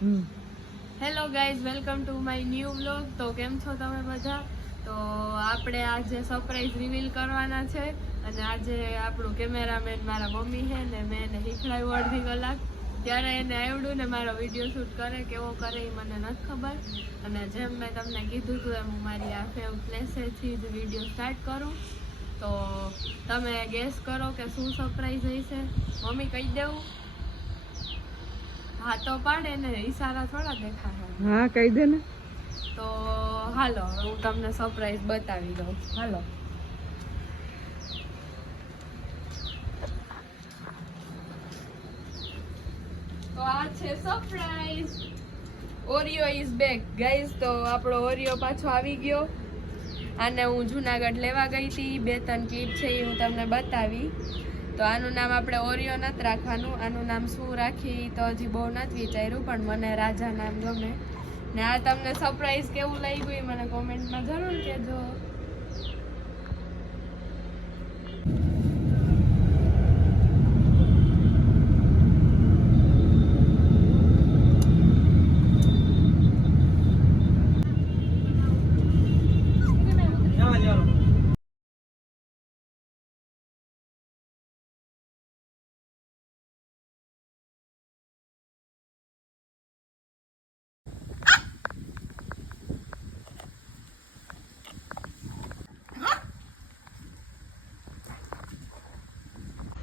Hello guys, welcome to my new vlog. તો કેમ છો તમે બધા? તો આપણે આજે સરપ્રાઈઝ રિવીલ કરવાના છે અને આજે આપણું કેમેરામેન મારા મમ્મી છે ને મેં એને શીખડાવ્યું અડધી કલાક. ત્યારે એને આવડ્યું ને મારો વિડીયો શૂટ કરે કેવો કરે એ મને નથી ખબર. અને જેમ મેં તમને કીધું હતું એમ હું મારી આ ફેવ પ્લેસેથી જ વિડીયો સ્ટાર્ટ કરું. તો તમે ગેસ કરો કે શું સરપ્રાઈઝ હશે. મમ્મી કહી દેવું? હા તો પાડે ને, ઈશારા થોડા દેખાશે. હા કહી દે ને. તો હાલો હું તમને સરપ્રાઈઝ બતાવી દઉં. હાલો. તો આ છે surprise. Oreo is back guys. તો આપણો ઓરિયો પાછો આવી ગયો. આને હું જુનાગઢ લેવા ગઈ હતી. 2-3 કીટ છે એ હું તમને બતાવી. તો આનું નામ આપણે ઓરિયો નથી રાખવાનું. આનું નામ શું રાખી તો હજી બહુ નથી વિચાર્યું, પણ મને રાજા નામ ગમે. ને આ તમને સરપ્રાઈઝ કેવું લાગ્યું એ મને કોમેન્ટમાં જરૂર કહેજો.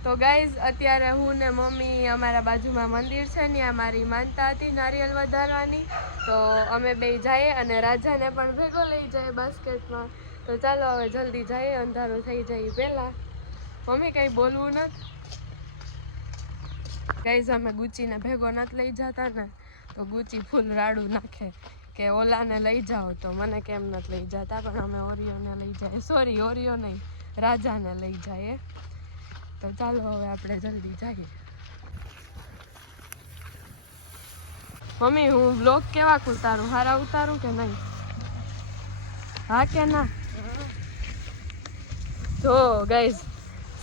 તો ગાઈઝ અત્યારે હું ને મમ્મી અમારા બાજુમાં મંદિર છે ને અમારી માનતા હતી નારિયેલ વધારવાની. તો અમે બે જઈએ અને રાજાને પણ ભેગો લઈ જાય બાસ્કેટમાં. તો ચાલો હવે જલ્દી જઈએ, અંધારું થઈ જાય પહેલાં. મમ્મી કંઈ બોલવું નથી. ગાઈઝ અમે ગુચીને ભેગો નથી લઈ જતા ને તો ગુચી ફૂલ રાડું નાખે કે ઓલાને લઈ જાઓ. તો મને કેમ નથી લઈ જતા, પણ અમે ઓરિયોને લઈ જાય. સોરી, ઓરિયો નહીં, રાજાને લઈ જાય. તો ચાલો હવે આપણે જલ્દી જઈએ. મમ્મી હું વ્લોગ કેવા ઉતારું? હારા ઉતારું કે નહીં? હા કે ના? જો ગાઈઝ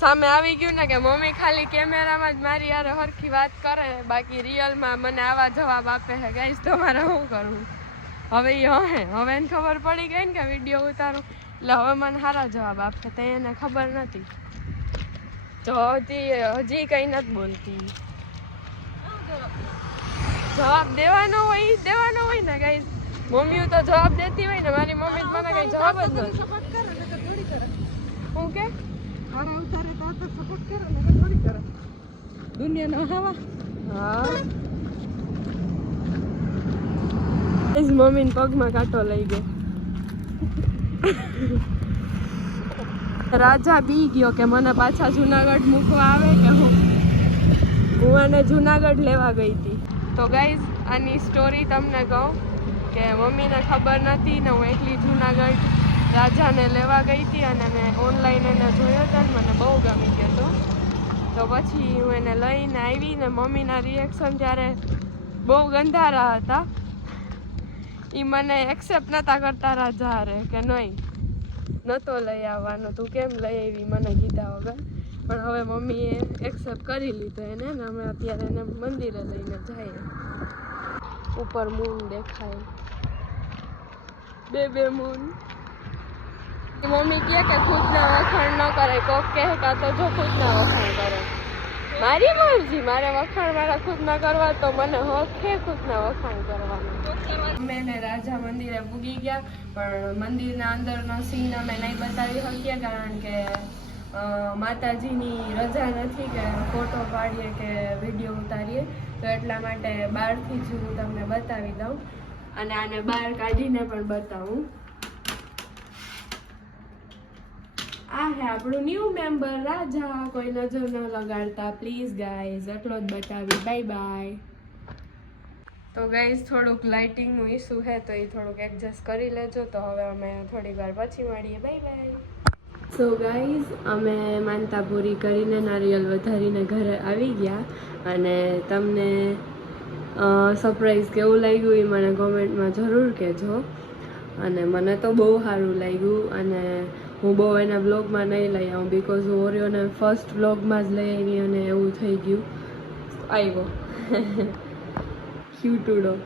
સામે આવી ગયું ને કે મમ્મી ખાલી કેમેરામાં જ મારી યાર હરખી વાત કરે, બાકી રિયલમાં મને આવા જવાબ આપે છે. ગાઈઝ તમારે શું કરવું? હવે હવે એને ખબર પડી ગઈ ને કે વિડીયો ઉતારું, એટલે હવે મને સારા જવાબ આપે. તો એને ખબર નથી. તો હજી કઈ નથી બોલતી. જવાબ દેવાનો હોય ને ગાઈઝ. મમ્મીઓ તો જવાબ દેતી હોય ને, મારી મમ્મી મને કઈ જવાબ જ નથી. હું કે દુનિયાનો હવા. હા મમ્મી પગમાં કાંટો લઈ ગયો. રાજા બી ગયો કે મને પાછા જુનાગઢ મૂકવા આવે કે હું એને જુનાગઢ લેવા ગઈ હતી. તો ગાઈઝ આની સ્ટોરી તમને કહું કે મમ્મીને ખબર નથી ને હું એકલી જુનાગઢ રાજાને લેવા ગઈ હતી. અને મેં ઓનલાઈન એને જોયો હતો ને મને બહુ ગમી ગયો હતો. તો પછી હું એને લઈને આવી ને મમ્મીના રિએક્શન ત્યારે બહુ ગંધારા હતા. એ મને એક્સેપ્ટ નહોતા કરતા રાજા હારે કે નહીં નહોતો લઈ આવવાનો, તું કેમ લઈ આવી મને કીધા વગર. પણ હવે મમ્મીએ એક્સેપ્ટ કરી લીધો એને ને અમે અત્યારે એને મંદિરે લઈને જઈએ. ઉપર મૂન દેખાય, બે મૂન. મમ્મી કહે કે ખુદના વખાણ ન કરે, કોક કહે કાં તો જો ખુદના વખાણ કરે. મારી મરજી, મારે વખાણ મારા ખુદના કરવા તો મને હક છે ખુદના વખાણ કરવાનો. અમે ને રાજા મંદિરે પૂગી ગયા, પણ મંદિરના અંદરનો સીન અમે નહીં બતાવી શકીએ કારણ કે માતાજીની રજા નથી કે ફોટો પાડીએ કે વિડીયો ઉતારીએ. તો એટલા માટે બહારથી જ હું તમને બતાવી દઉં અને આને બહાર કાઢીને પણ બતાવું. આ હે આપણું ન્યૂ મેમ્બર રાજા. કોઈ નજર ન લગાડતા પ્લીઝ ગાઈઝ. એટલો જ બતાવી. Bye bye. તો ગાઈઝ થોડુંક લાઇટિંગનું ઇસ્યુ છે તો એ થોડુંક એડજસ્ટ કરી લેજો. તો હવે અમે થોડી વાર પછી મળીએ. Bye bye. સો ગાઈઝ અમે માનતા પૂરી કરીને નારિયેલ વધારીને ઘરે આવી ગયા. અને તમને સરપ્રાઈઝ કેવું લાગ્યું એ મને કોમેન્ટમાં જરૂર કહેજો. અને મને તો બહુ સારું લાગ્યું અને હું બહુ એના બ્લોગમાં નહીં લઈ આવું બિકોઝ હું ઓરિયોને ફર્સ્ટ બ્લોગમાં જ લઈ આવી અને એવું થઈ ગયું. આવ્યો ક્યુટુડો.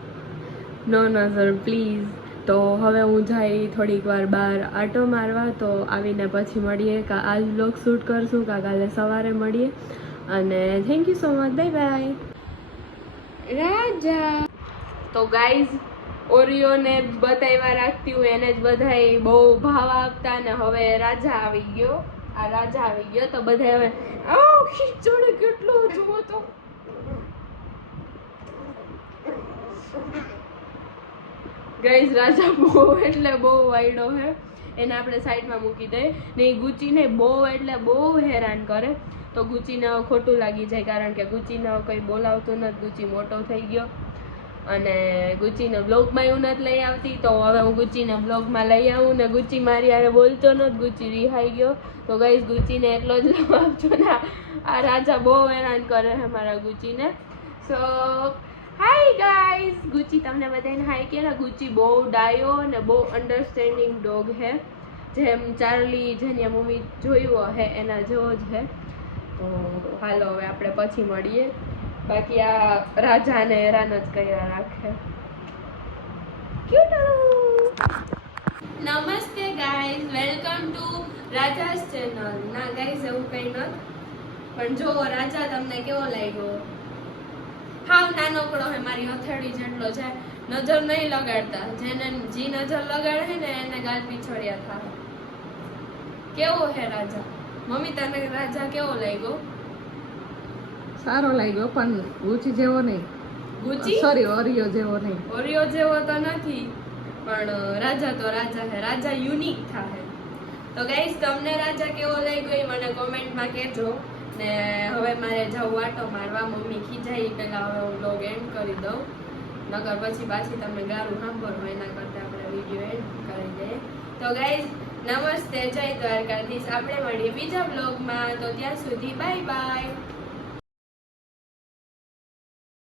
નો સર પ્લીઝ. તો હવે હું જઈ થોડીક વાર બહાર આટો મારવા, તો આવીને પછી મળીએ. આજ બ્લોગ શૂટ કરશું, કાલે સવારે મળીએ. અને thank you so much, bye bye. રાજા. તો ગાઈઝ, ઓરિયોને બતાવ્યા રાખતી હું, એને જ બધાય બહુ ભાવ આપતા, ને હવે રાજા આવી ગયો. આ રાજા આવી ગયો તો બધા હવે ખીચડે કેટલો જુઓ તો. ગાઈઝ, રાજા બહુ એટલે બહુ વાયડો હે, એને આપણે સાઈડમાં મૂકી દઈએ. ને એ ગુચીને બહુ એટલે બહુ હેરાન કરે. તો ગુચીને ખોટું લાગી જાય, કારણ કે ગુચીને કંઈ બોલાવતું નથી. ગુચી મોટો થઈ ગયો અને ગુચીને બ્લોગમાં એવું નથી લઈ આવતી. તો હવે હું ગુચીને બ્લોગમાં લઈ આવું. ને ગુચી મારી યારે બોલતો નથી, ગુચી રિહાઈ ગયો. તો ગાઈઝ, ગુચીને એટલો જ લવ આપજો ને. આ રાજા બહુ હેરાન કરે છે મારા ગુચીને. સો હાય ગાઈઝ, ગુચી તમને બધાને હાય કે ને. ગુચી બહુ ડાયો અને બહુ અન્ડરસ્ટેન્ડિંગ ડોગ હે, જેમ ચાર્લી જેની મૂવી જોયું હે એના જેવો જ હે. તો હાલો હવે આપણે પછી મળીએ. બાકી આ રાજાને હેરાન જ કર્યા રાખે. નમસ્તે ગાઈઝ, વેલકમ ટુ રાજાસ ચેનલ. ના ગાઈઝ, એવું કંઈ નથી, પણ જો રાજા તમને કેવો લાગ્યો? હાવ નાનકડો હે, મારી હથેળી જેટલો છે. નજર નહીં લગાડતા, જેને જી નજર લગાડે ને એને ગાલ પીછોડ્યા થાય. કેવો હે રાજા? મમ્મી, તને રાજા કેવો લાગ્યો? સારો લાગ્યો, પણ ગુચી જેવો નહીં. ગુચી સોરી, ઓરિયો જેવો નહીં. ઓરિયો જેવો તો નથી, પણ રાજા તો રાજા હે. રાજા યુનિક થાય. તો ગાઈસ, તમને રાજા કેવો લાગ્યો એ મને કોમેન્ટમાં કહેજો. ને હવે મારે જવું આટો મારવા. મમ્મી ખીજાઈ પેલા હવે હું બ્લોગ એન્ડ કરી દઉં, નકર પછી પાછી તમે ગારું સાંભળો. એના કરતાં આપણે વિડીયો એન્ડ કરી દઈએ. તો ગાઈસ, નમસ્તે, જય દ્વારકાધીશ. આપણે મળીએ બીજા બ્લોગમાં. તો ત્યાં સુધી બાય બાય.